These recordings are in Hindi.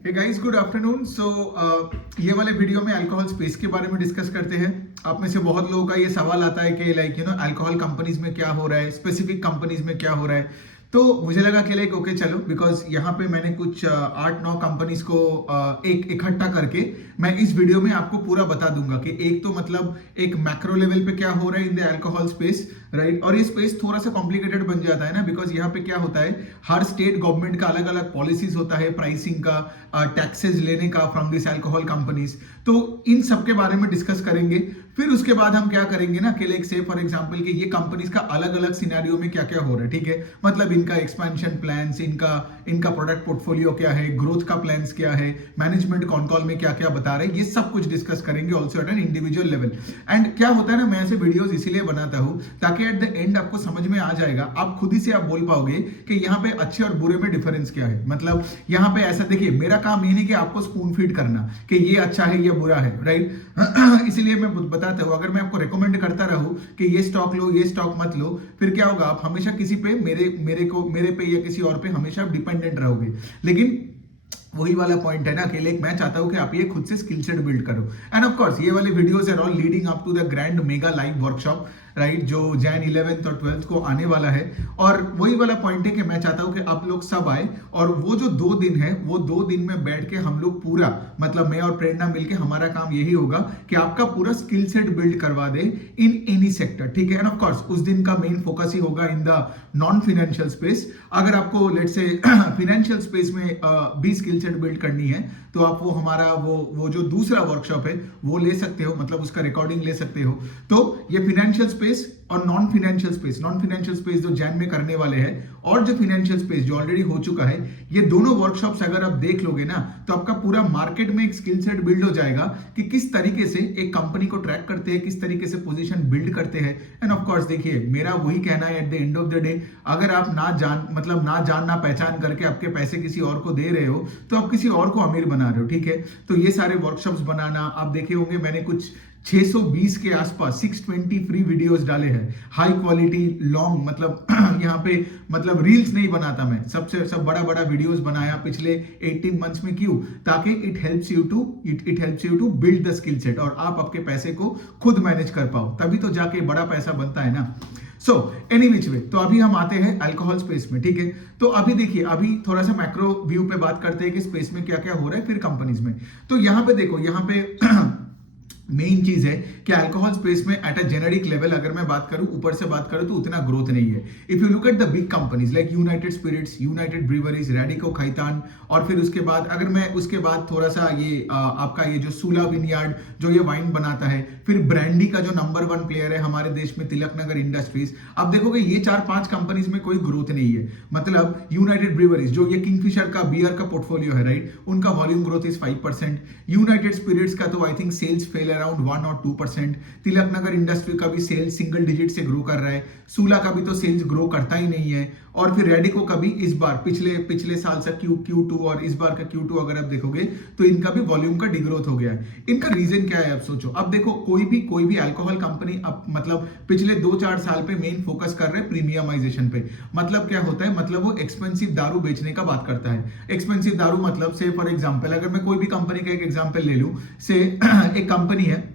Hey guys, good afternoon. ये वाले वीडियो में अल्कोहल स्पेस के बारे में डिस्कस करते हैं। आप में से बहुत लोगों का ये सवाल आता है कि अल्कोहल कंपनीज में क्या हो रहा है, स्पेसिफिक कंपनीज में क्या हो रहा है। तो मुझे लगा कि ओके चलो, बिकॉज यहाँ पे मैंने कुछ 8-9 कंपनीज को एक इकट्ठा करके मैं इस वीडियो में आपको पूरा बता दूंगा कि एक तो मतलब एक मैक्रो लेवल पे क्या हो रहा है in the alcohol space, right. और ये स्पेस थोड़ा सा कॉम्प्लिकेटेड बन जाता है ना, बिकॉज यहाँ पे क्या होता है, हर स्टेट गवर्नमेंट का अलग अलग पॉलिसीज होता है, प्राइसिंग का, टैक्सेस लेने का फ्रॉम दिस अल्कोहल कंपनीज। तो इन सब के बारे में डिस्कस करेंगे। फिर उसके बाद हम क्या करेंगे ना कि लाइक से फॉर एग्जांपल कि ये कंपनीज का अलग अलग सिनेरियो में क्या क्या हो रहा है, ठीक है। मतलब इनका एक्सपेंशन प्लान्स, इनका प्रोडक्ट पोर्टफोलियो क्या है, ग्रोथ का प्लान्स क्या है, मैनेजमेंट कॉन कॉल में क्या क्या बता रहे हैं, ये सब कुछ डिस्कस करेंगे also eight an individual level. And क्या होता है ना, मैं ऐसे वीडियोस इसीलिए बनाता हूं ताकि एट द एंड आपको समझ में आ जाएगा, आप खुद ही से आप बोल पाओगे कि यहाँ पे अच्छे और बुरे में डिफरेंस क्या है। मतलब यहाँ पे ऐसा देखिए, मेरा काम ये नहीं कि आपको स्पून फीड करना कि ये अच्छा है ये बुरा है, राइट। इसीलिए मैं बताता हूँ, अगर मैं आपको रिकमेंड करता रहूं कि ये स्टॉक लो, ये स्टॉक मत लो, फिर क्या होगा, आप हमेशा किसी पे मेरे पे या किसी और पे हमेशा डिपेंडेंट रहोगे। लेकिन वही वाला पॉइंट है ना कि लाइक मैं चाहता हूं कि आप ये खुद से स्किल सेट बिल्ड करो। एंड ऑफ कोर्स ये वाले videos are all leading up to the grand mega live workshop, right, जो जैन 11th और 12th को आने वाला है। और वही वाला पॉइंट है कि मैं चाहता हूं कि आप लोग सब आए, और वो जो 2 दिन है, वो 2 दिन में बैठ के हम लोग पूरा, मतलब मैं और प्रेरणा मिलके, हमारा काम यही होगा कि आपका पूरा स्किल सेट बिल्ड करवा दे इन एनी सेक्टर, ठीक है। एंड ऑफ कोर्स उस दिन का मेन फोकस ही होगा in the non financial space. अगर आपको लेट से फाइनेंशियल स्पेस में भी स्किल सेट बिल्ड करनी है तो आप वो हमारा वो जो दूसरा वर्कशॉप है वो ले सकते हो, मतलब उसका रिकॉर्डिंग ले सकते हो। तो ये फाइनेंशियल स्पेस और नॉन फाइनेंशियल स्पेस जो जैन में करने वाले हैं, और जो फाइनेंशियल स्पेस जो ऑलरेडी हो चुका है, ये दोनों वर्कशॉप्स अगर आप देख लोगे ना तो आपका पूरा मार्केट में एक स्किल सेट बिल्ड हो जाएगा कि किस तरीके से एक कंपनी को ट्रैक करते हैं, किस तरीके से पोजीशन बिल्ड करते हैं। एंड ऑफ कोर्स देखिए, मेरा वही कहना है at the end of the day, अगर आप ना जानना पहचान करके आपके पैसे किसी और को दे रहे हो तो आप किसी और को अमीर बना रहे हो, ठीक है। तो ये सारे वर्कशॉप्स बनाना, आप देखे होंगे मैंने कुछ 620 के आसपास 620 फ्री वीडियोस डाले हैं, हाई क्वालिटी लॉन्ग, मतलब यहाँ पे मतलब रील्स नहीं बनाता मैं, सब बड़ा वीडियोस बनाया पिछले 18 मंथ्स में। क्यों? ताकि it helps you to build the skill set, और आप आपके पैसे को खुद मैनेज कर पाओ, तभी तो जाके बड़ा पैसा बनता है ना। सो एनी विच वे, तो अभी हम आते हैं अल्कोहल स्पेस में, ठीक है। तो अभी देखिए, अभी थोड़ा सा मैक्रो व्यू पे बात करते हैं कि स्पेस में क्या क्या हो रहा है, फिर कंपनीज में। तो यहाँ पे देखो, यहाँ पे मेन चीज है कि अल्कोहल स्पेस में एट अ जेनेरिक लेवल अगर मैं बात करूं, ऊपर से बात करूं, तो उतना ग्रोथ नहीं है। If you look at the big companies like United Spirits, United Breweries, Radico Khaitan, और फिर उसके बाद अगर मैं उसके बाद थोड़ा सा ये आपका ये जो सूला विनयार्ड जो ये वाइन बनाता है, फिर ब्रांडी का जो नंबर 1 प्लेयर है हमारे देश में, तिलकनगर इंडस्ट्रीज, आप देखोगे ये 4-5 कंपनीज में कोई ग्रोथ नहीं है। मतलब यूनाइटेड ब्रीवरीज जो ये किंगफिशर का बियर का पोर्टफोलियो है, राइट, उनका volume growth is 5%। United Spirits का तो I think sales fell around 1 और 2%। तिलकनगर इंडस्ट्री का भी सेल्स सिंगल डिजिट से ग्रो कर रहा है। सूला का भी तो सेल्स ग्रो करता ही नहीं है। और फिर रेडिको का भी इस बार पिछले साल से Q2 और इस बार का Q2 अगर आप देखोगे तो इनका भी वॉल्यूम का डिग्रोथ हो गया है। इनका रीजन क्या है आप सोचो। अब देखो, कोई भी अल्कोहल कंपनी अब मतलब पिछले 2-4 साल पे मेन फोकस कर रहे हैं प्रीमियमाइजेशन पे। मतलब क्या होता है, मतलब वो एक्सपेंसिव दारू बेचने का बात करता है। एक्सपेंसिव दारू मतलब से फॉर एग्जांपल, अगर मैं कोई भी कंपनी का एक एग्जांपल ले लूं, से एक कंपनी है,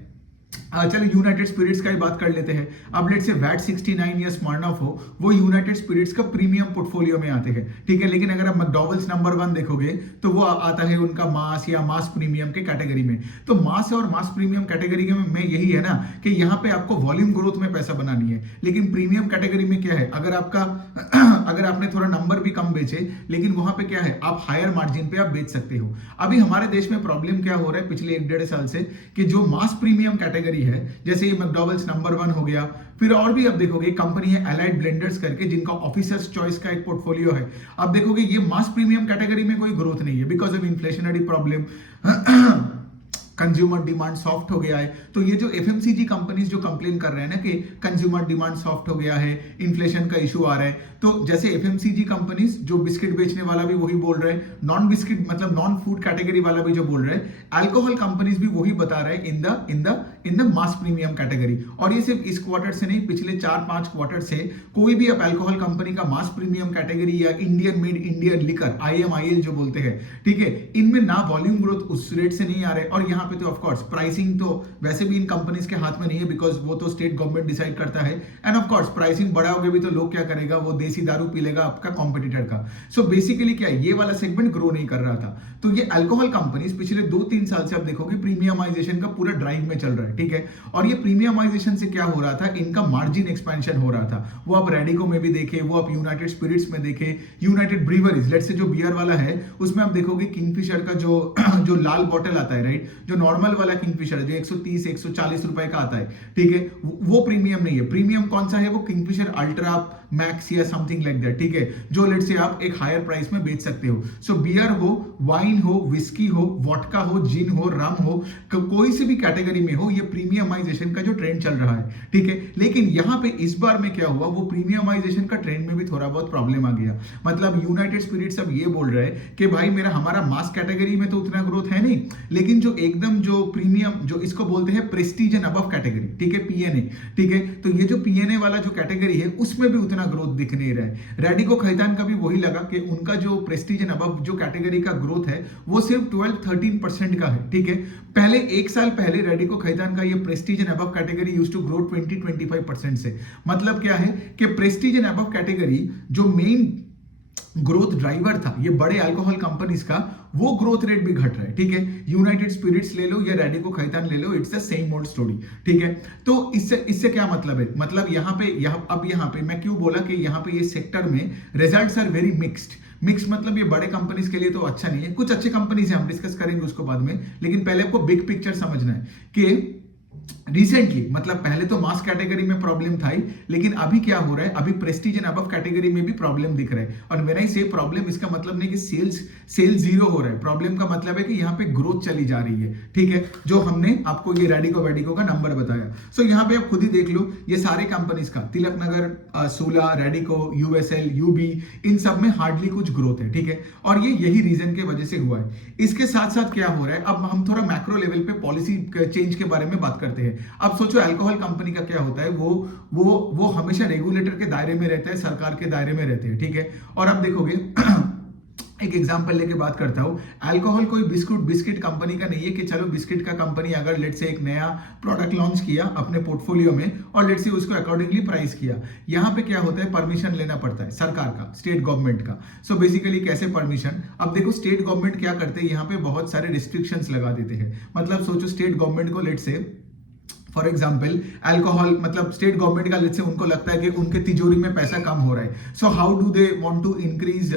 चलो यूनाइटेड स्पिरिट्स का ही बात कर लेते हैं। अब लेट से वैट 69 या स्मॉर्नॉफ हो, वो यूनाइटेड स्पिरिट्स का प्रीमियम पोर्टफोलियो में आते हैं, ठीक है। लेकिन अगर आप मैकडॉवेल्स नंबर 1 देखोगे तो वो आता है उनका मास या मास प्रीमियम के कैटेगरी में। तो मास और मास प्रीमियम कैटेगरी में यही है ना कि यहाँ पे आपको वॉल्यूम ग्रोथ में पैसा बनानी है। लेकिन प्रीमियम कैटेगरी में क्या है, अगर आपने थोड़ा नंबर भी कम बेचे, लेकिन वहां पे क्या है, आप हायर मार्जिन पे आप बेच सकते हो। अभी हमारे देश में प्रॉब्लम क्या हो रहा है पिछले 1-1.5 साल से, कि जो मास प्रीमियम कैटेगरी है, जैसे ये मैकडॉवेल्स नंबर 1 हो गया, फिर और भी आप देखोगे कंपनी है एलाइड ब्लेंडर्स करके, जिनका ऑफिसर्स चॉइस का एक पोर्टफोलियो है। आप देखोगे ये मास प्रीमियम कैटेगरी में कोई ग्रोथ नहीं है because of inflationary problem. Consumer demand soft हो गया है। तो ये जो एफएमसीजी कंपनीज जो कंप्लेन कर रहे हैं ना कि कंज्यूमर डिमांड सॉफ्ट हो गया है, इन्फ्लेशन का इशू आ रहा है, तो जैसे एफएमसीजी कंपनीज जो बिस्किट बेचने वाला भी वही बोल रहे हैं, नॉन बिस्किट मतलब नॉन फूड कैटेगरी वाला भी जो बोल रहे हैं, अल्कोहल कंपनीज भी वही बता रहे हैं in the mass premium category. और ये सिर्फ इस क्वार्टर से नहीं, पिछले 4-5 क्वार्टर से कोई भी आप अल्कोहल कंपनी का मास प्रीमियम कैटेगरी या Indian made Indian liquor IMIL जो बोलते हैं, ठीक है, इनमें ना वॉल्यूम ग्रोथ उस रेट से नहीं आ रहे। और यहाँ पे तो ऑफ कोर्स प्राइसिंग तो वैसे भी इन कंपनीज के हाथ में नहीं है, बिकॉज वो तो स्टेट गवर्नमेंट डिसाइड करता है। एंड ऑफ कोर्स प्राइसिंग बढ़ाओगे भी तो लोग क्या करेगा, वो देसी दारू पी लेगा आपका कॉम्पिटिटर का। सो बेसिकली क्या है, ये वाला सेगमेंट ग्रो नहीं कर रहा था। तो ये अल्कोहल कंपनीज पिछले 2-3 साल से आप देखोगे प्रीमियमाइजेशन का पूरा ड्राइव में चल रहा है, ठीक है। और ये प्रीमियमाइजेशन से क्या हो रहा था, इनका मार्जिन एक्सपेंशन हो रहा था। वो आप रेडिको में भी देखे, वो आप यूनाइटेड स्पिरिट्स में देखे, यूनाइटेड ब्रीवरीज, लेट्स से जो बियर वाला है उसमें आप देखोगे किंगफिशर का जो लाल बॉटल आता है, राइट, जो नॉर्मल वाला किंगफिशर जो 130-140 रुपए का आता है, ठीक है, वो प्रीमियम नहीं है। प्रीमियम कौन सा है, वो किंगफिशर अल्ट्रा मैक्स या समथिंग लाइक दैट, ठीक है, जो लेट्स से आप एक हायर प्राइस में बेच सकते हो। सो बियर हो, वाइन हो, विस्की हो, वोडका हो, जिन हो, रम हो, कोई से भी कैटेगरी में हो, ये प्रीमियमाइजेशन का जो ट्रेंड चल रहा है, ठीक है। लेकिन यहाँ पे इस बार में क्या हुआ, वो प्रीमियमाइजेशन का ट्रेंड में भी थोड़ा बहुत प्रॉब्लम आ गया। मतलब यूनाइटेड स्पिरिट्स अब ये बोल रहे हैं कि भाई हमारा मास कैटेगरी में तो उतना ग्रोथ है नहीं, लेकिन जो एकदम जो प्रीमियम, जो इसको बोलते हैं प्रेस्टीज एंड अबव कैटेगरी, ठीक है, PNA, ठीक है, तो ये जो PNA वाला जो कैटेगरी है उसमें भी उतना ग्रोथ दिख नहीं रहा है। रेडिको खैतान का भी वही लगा कि उनका जो प्रेस्टीज एंड अबव जो कैटेगरी का ग्रोथ है वो सिर्फ 12-13% का है, ठीक है। पहले 1 साल पहले रेडिको खैतान का ये prestige and above category used to grow 20-25% से। मतलब क्या है कि प्रेस्टीज एंड अबव कैटेगरी जो मेन ग्रोथ ड्राइवर था ये बड़े अल्कोहल कंपनीज का, वो ग्रोथ रेट भी घट रहा है, ठीक है। यूनाइटेड स्पिरिट्स ले लो या रेडिको खैतान ले लो, it's the same old story, ठीक है। तो इससे क्या मतलब है, मतलब यहाँ पे मैं क्यों बोला कि यहाँ पे ये सेक्टर में रिजल्ट्स आर वेरी मिक्स्ड मतलब ये बड़े कंपनीज के लिए तो अच्छा नहीं है। कुछ अच्छे कंपनीज है, हम डिस्कस करेंगे उसको बाद में, लेकिन पहले आपको बिग पिक्चर समझना है कि रिसेंटली, मतलब पहले तो मास कैटेगरी में प्रॉब्लम था ही, लेकिन अभी क्या हो रहा है, अभी प्रेस्टीज एंड अबव कैटेगरी में भी प्रॉब्लम दिख रहा है। और व्हेन आई से प्रॉब्लम, इसका मतलब नहीं कि सेल्स जीरो हो रहा है, प्रॉब्लम का मतलब है कि यहाँ पे ग्रोथ चली जा रही है, ठीक है, जो हमने आपको ये रेडिको का नंबर बताया। सो यहाँ पे आप खुद ही देख लो, ये सारे कंपनीज का तिलक नगर, सूला, रेडिको, USL, UB, इन सब में हार्डली कुछ ग्रोथ है, ठीक है। और ये यही रीजन के वजह से हुआ है। इसके साथ साथ क्या हो रहा है, अब हम थोड़ा मैक्रो लेवल पे पॉलिसी चेंज के बारे में बात करते हैं। अब सोचो अल्कोहल कंपनी का क्या होता है, वो हमेशा रेगुलेटर के दायरे में रहता है, सरकार के दायरे में रहते हैं, ठीक है। और अब देखोगे एक एग्जांपल लेके बात करता हूं, अल्कोहल कोई बिस्किट कंपनी का नहीं है कि चलो बिस्किट का कंपनी अगर लेट से एक नया प्रोडक्ट लॉन्च किया अपने पोर्टफोलियो में और लेट से उसको अकॉर्डिंगली प्राइस किया, यहां पे क्या होता है, परमिशन लेना पड़ता है सरकार का, स्टेट गवर्नमेंट का। सो बेसिकली कैसे परमिशन, अब देखो स्टेट गवर्नमेंट क्या करते हैं, यहाँ पे बहुत सारे रिस्ट्रिक्शंस लगा देते हैं। मतलब सोचो स्टेट गवर्नमेंट को लेट से फॉर एग्जाम्पल अल्कोहल, मतलब स्टेट गवर्नमेंट का लेट्स से उनको लगता है कि उनके तिजोरी में पैसा कम हो रहा है, so how do they want to increase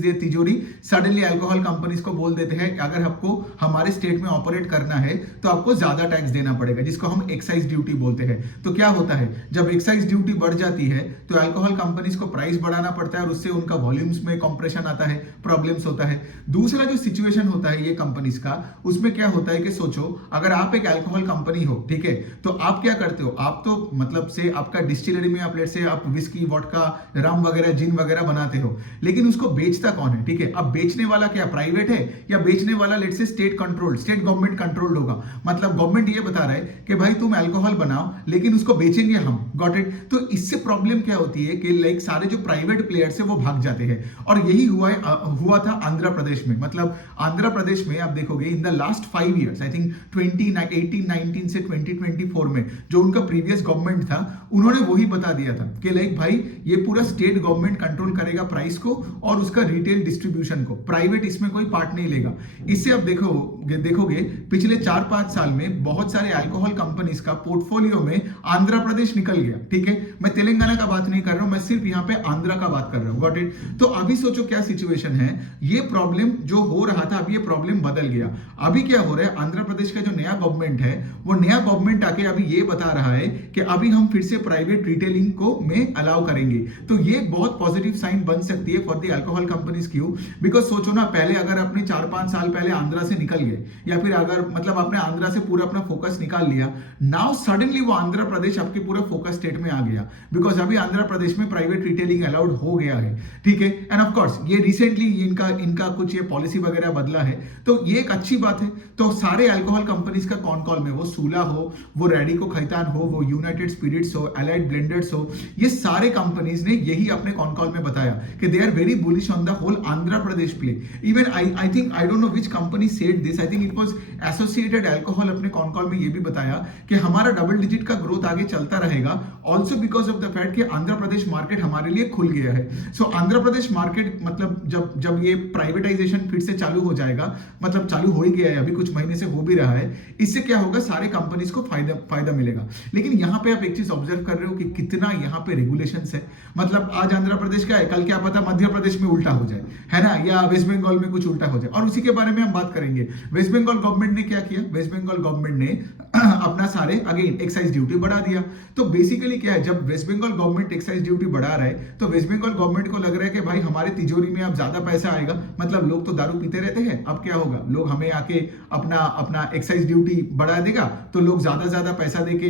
their तिजोरी, सडनली अल्कोहल कंपनीज को बोल देते हैं अगर आपको हमारे स्टेट में ऑपरेट करना है तो आपको ज्यादा टैक्स देना पड़ेगा, जिसको हम एक्साइज ड्यूटी बोलते हैं। तो क्या होता है, जब एक्साइज ड्यूटी बढ़ जाती है तो अल्कोहल कंपनीज को प्राइस बढ़ाना पड़ता है और उससे उनका वॉल्यूम्स में कंप्रेशन आता है, प्रॉब्लम्स होता है। दूसरा जो सिचुएशन होता है ये कंपनीज का, उसमें क्या होता है कि सोचो अगर आप एक अल्कोहल कंपनी हो, ठीक है, तो आप क्या करते हो, आप तो मतलब से आपका डिस्टिलरी में आप लेट से आप विस्की, वोडका, रम वगैरह, जिन वगैरह बनाते हो, लेकिन उसको बेचता कौन है, ठीक है। अब बेचने वाला क्या प्राइवेट है या बेचने वाला लेट से स्टेट गवर्नमेंट कंट्रोल्ड होगा। मतलब गवर्नमेंट ये बता रहा है कि भाई तुम अल्कोहल बनाओ लेकिन उसको बेचेंगे हम, गॉट इट। तो इससे प्रॉब्लम क्या होती है कि लाइक सारे जो प्राइवेट प्लेयर्स है वो भाग जाते हैं। और यही हुआ था आंध्र प्रदेश में। मतलब आंध्र प्रदेश में आप देखोगे in the last 5 years, I think 2018-19 से 2024 में जो उनका प्रीवियस गवर्नमेंट था, उन्होंने वही बता दिया था कि लाइक भाई ये पूरा स्टेट गवर्नमेंट कंट्रोल करेगा प्राइस को और उसका रिटेल डिस्ट्रीब्यूशन को, प्राइवेट इसमें कोई पार्ट नहीं लेगा। इससे आप देखोगे पिछले 4-5 साल में बहुत सारे अल्कोहल कंपनीज का पोर्टफोलियो में आंध्र प्रदेश निकल गया, ठीक है। मैं तेलंगाना का बात नहीं कर रहा हूं, मैं सिर्फ यहाँ पे आंध्र का बात कर रहा हूं, गॉट इट। तो अभी सोचो क्या सिचुएशन है, ये प्रॉब्लम जो हो रहा था अभी ये प्रॉब्लम बदल गया। अभी क्या हो रहा है, आंध्र प्रदेश का जो नया गवर्नमेंट है वो नया गवर्नमेंट आके अभी ये बता रहा है कि अभी हम फिर से प्राइवेट रिटेलिंग को में अलाउ करेंगे। तो ये बहुत पॉजिटिव साइन बन सकती है फॉर द अल्कोहल कंपनीज। क्यों? बिकॉज सोचो ना, पहले अगर आपने 4-5 साल पहले आंध्रा से निकल गए या फिर अगर मतलब आपने आंध्रा से पूरा अपना फोकस निकाल लिया, नाउ सडनली वो आंध्र प्रदेश आपके पूरा फोकस स्टेट में आ गया, बिकॉज अभी आंध्र प्रदेश में प्राइवेट रिटेलिंग अलाउड हो गया है, ठीक है। एंड ऑफ कोर्स ये रिसेंटली इनका कुछ ये पॉलिसी वगैरह बदला है, तो ये एक अच्छी बात है। तो सारे अल्कोहल कंपनीज का कॉन कॉल में, वो सूला हो, वो रेडिको खैतान हो, वो यूनाइटेड स्पिरिट्स हो, एलाइड ब्लेंडर्स हो, ये सारे कंपनीज ने यही अपने कॉन कॉल में बताया कि they are very bullish on the whole Andhra Pradesh play. Even I think, I don't know which company said this, I think it was associated alcohol, अपने कॉन कॉल में ये भी बताया कि हमारा डबल डिजिट का ग्रोथ आगे चलता रहेगा, also because of the fact कि आंध्र प्रदेश मार्केट हमारे लिए खुल गया है। सो आंध्र प्रदेश मार्केट मतलब जब ये प्राइवेटाइजेशन फिर से चालू हो जाएगा, मतलब चालू हो ही गया है, अभी कुछ महीने से हो भी रहा है, इससे क्या होगा, सारे कंपनीज को फायदा मिलेगा। लेकिन यहाँ पे आप एक चीज ऑब्जर्व कर रहे हो कि कितना यहाँ पे रेगुलेशंस है। मतलब आज आंध्र प्रदेश का है, कल क्या पता मध्य प्रदेश में उल्टा हो जाए, है ना, या वेस्ट बंगाल में कुछ उल्टा हो जाए, और उसी के बारे में हम बात करेंगे। वेस्ट बंगाल गवर्नमेंट ने क्या किया, वेस्ट बंगाल गवर्नमेंट ने अपना सारे अगेन एक्साइज ड्यूटी बढ़ा दिया। तो बेसिकली क्या है, जब West Bengal government excise duty बढ़ा रहा है तो वेस्ट बंगाल गवर्नमेंट को लग रहा है कि भाई हमारे तिजोरी में अब ज्यादा पैसा आएगा, मतलब लोग तो दारू पीते रहते हैं, अब क्या होगा, लोग हमें आके अपना एक्साइज ड्यूटी बढ़ा देगा तो लोग ज्यादा पैसा देके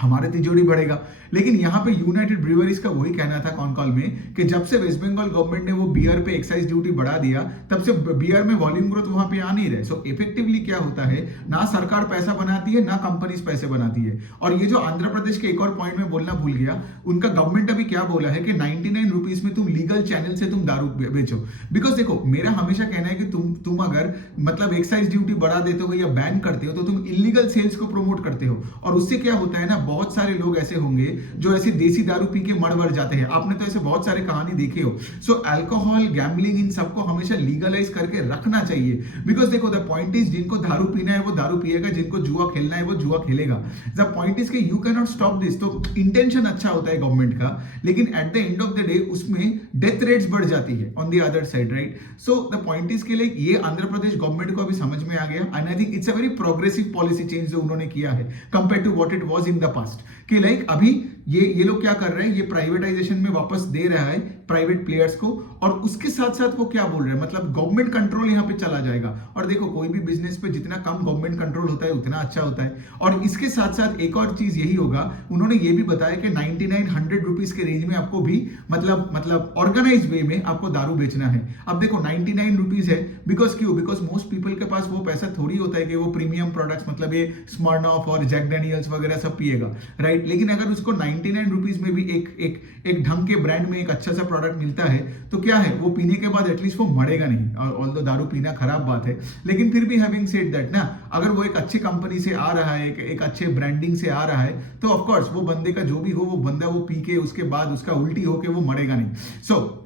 हमारे तिजोरी बढ़ेगा। लेकिन यहाँ पे यूनाइटेड ब्रूअरीज का वही कहना था कॉन कॉल में कि जब से वेस्ट बंगाल गवर्नमेंट ने वो बियर पे एक्साइज ड्यूटी बढ़ा दिया, तब से बियर में वॉल्यूम ग्रोथ वहां पे आ नहीं रहे। सो इफेक्टिवली क्या होता है, ना सरकार पैसा बनाती है, ना कंपनीज पैसे बनाती है। और ये जो आंध्र प्रदेश के एक और पॉइंट में बोलना भूल गया, उनका गवर्नमेंट अभी क्या बोला है कि 99 रुपीज में तुम लीगल चैनल से तुम दारू बेचो। बिकॉज देखो, मेरा हमेशा कहना है कि तुम अगर मतलब एक्साइज ड्यूटी बढ़ा देते हो या बैन करते हो तो तुम इलीगल सेल्स को प्रमोट करते हो, और उससे क्या होता है ना, बहुत सारे लोग ऐसे होंगे जो ऐसे देसी दारू पी के मर जाते हैं। आपने तो ऐसे बहुत सारे कहानी देखे हो। सो अल्कोहल, गैम्बलिंग, इन सबको हमेशा लीगलाइज करके रखना चाहिए। बिकॉज देखो, द पॉइंट इज, जिनको दारू पीना है वो दारू पिएगा, जिनको जुआ खेलना है वो जुआ खेलेगा। द पॉइंट इज कि you can not stop this. तो इंटेंशन अच्छा होता है गवर्नमेंट का, लेकिन at the end of the day उसमें डेथ रेट्स बढ़ जाती है on the other side, right. So the point is के लिए ये आंध्र प्रदेश गवर्नमेंट को अभी समझ में आ गया, and I think it's a very progressive policy change जो उन्होंने किया है compare to what it was in the past. कि लाइक अभी ये लोग क्या कर रहे हैं, ये प्राइवेटाइजेशन में वापस दे रहा है प्राइवेट प्लेयर्स को, और उसके साथ साथ वो क्या बोल रहे हैं, मतलब गवर्नमेंट कंट्रोल यहाँ पे चला जाएगा। और देखो, कोई भी बिजनेस पे जितना कम गवर्नमेंट कंट्रोल होता है उतना अच्छा होता है। और इसके साथ साथ एक और चीज यही होगा, उन्होंने ये भी बताया कि 99-100 रुपीज के रेंज में आपको भी मतलब ऑर्गेनाइज वे में आपको दारू बेचना है। अब देखो 99 रुपीज है, बिकॉज क्यों, बिकॉज मोस्ट पीपल के पास वो पैसा थोड़ी होता है कि वो प्रीमियम प्रोडक्ट्स, मतलब ये स्मर्नॉफ और जैक डैनियल्स वगैरह सब पिएगा, राइट। लेकिन अगर उसको 99 रुपीज में भी एक ढंग के ब्रांड में एक अच्छा सा प्रोडक्ट मिलता है तो क्या है, वो पीने के बाद एटलीस्ट वो मरेगा नहीं। ऑल्दो दारू पीना खराब बात है, लेकिन फिर भी हैविंग सेड दैट ना, अगर वो एक अच्छी कंपनी से आ रहा है, एक अच्छे ब्रांडिंग से आ रहा है, तो ऑफ कोर्स वो बंदे का जो भी हो, वो बंदा वो पी के उसके बाद उसका उल्टी होके वो मरेगा नहीं। सो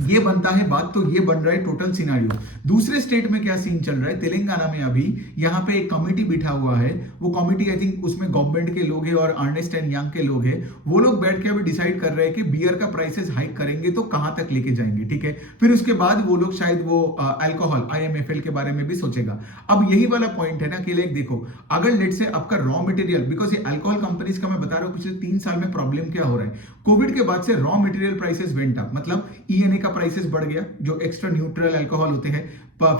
ये बनता है बात, तो ये बन रहा है टोटल सिनारियो। दूसरे स्टेट में क्या सीन चल रहा है, तेलंगाना में अभी यहाँ पे एक कमिटी बिठा हुआ है। वो कमिटी आई थिंक उसमें गवर्नमेंट के लोग हैं और अर्नेस्ट एंड यंग के लोग हैं। वो लोग बैठ के अभी डिसाइड कर रहे हैं कि बियर का प्राइसेस हाइक करेंगे तो कहां तक लेके जाएंगे, ठीक है। फिर उसके बाद वो लोग शायद वो अल्कोहल IMFL के बारे में भी सोचेगा। अब यही वाला पॉइंट है ना कि लाइक देखो, अगर लेट से आपका रॉ मटेरियल, बिकॉज ये अल्कोहल कंपनीज का मैं बता रहा हूँ पिछले 3 साल में प्रॉब्लम क्या हो रहा है, कोविड के बाद से raw material prices went up, मतलब ENA का प्राइसेस बढ़ गया, जो एक्स्ट्रा न्यूट्रल अल्कोहल होते हैं,